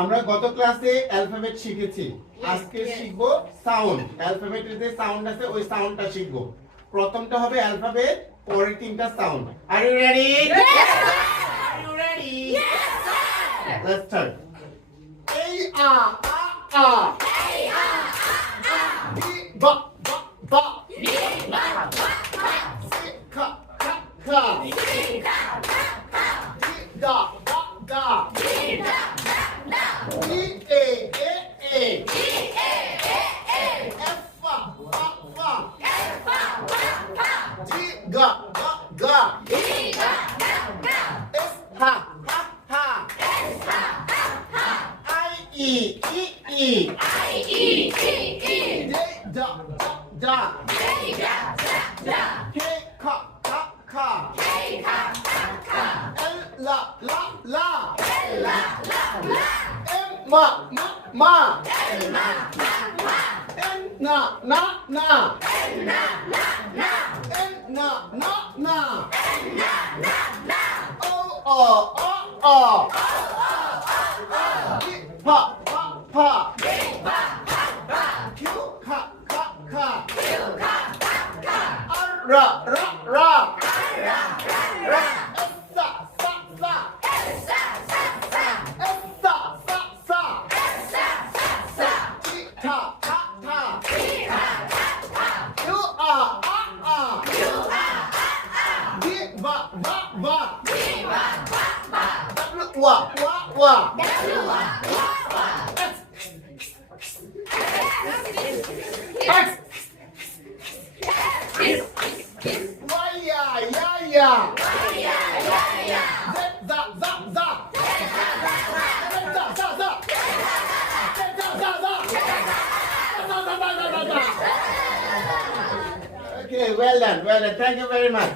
আমরা গত ক্লাসে অ্যালফাবেট শিখেছি। আজকে শিখব সাউন্ড। অ্যালফাবেটের যে সাউন্ড আছে ওই সাউন্ডটা শিখব। প্রথমটা হবে অ্যালফাবেট, পরের তিনটা sound. Are you ready? Yes, sir. Are you ready? Yes, sir. Let's start. A a B ba ba C ka ka D da da E a F fa G ga S ha I e D da K ka L la M ma N na O P pa Q ka ra Okay, well done. Thank you very much.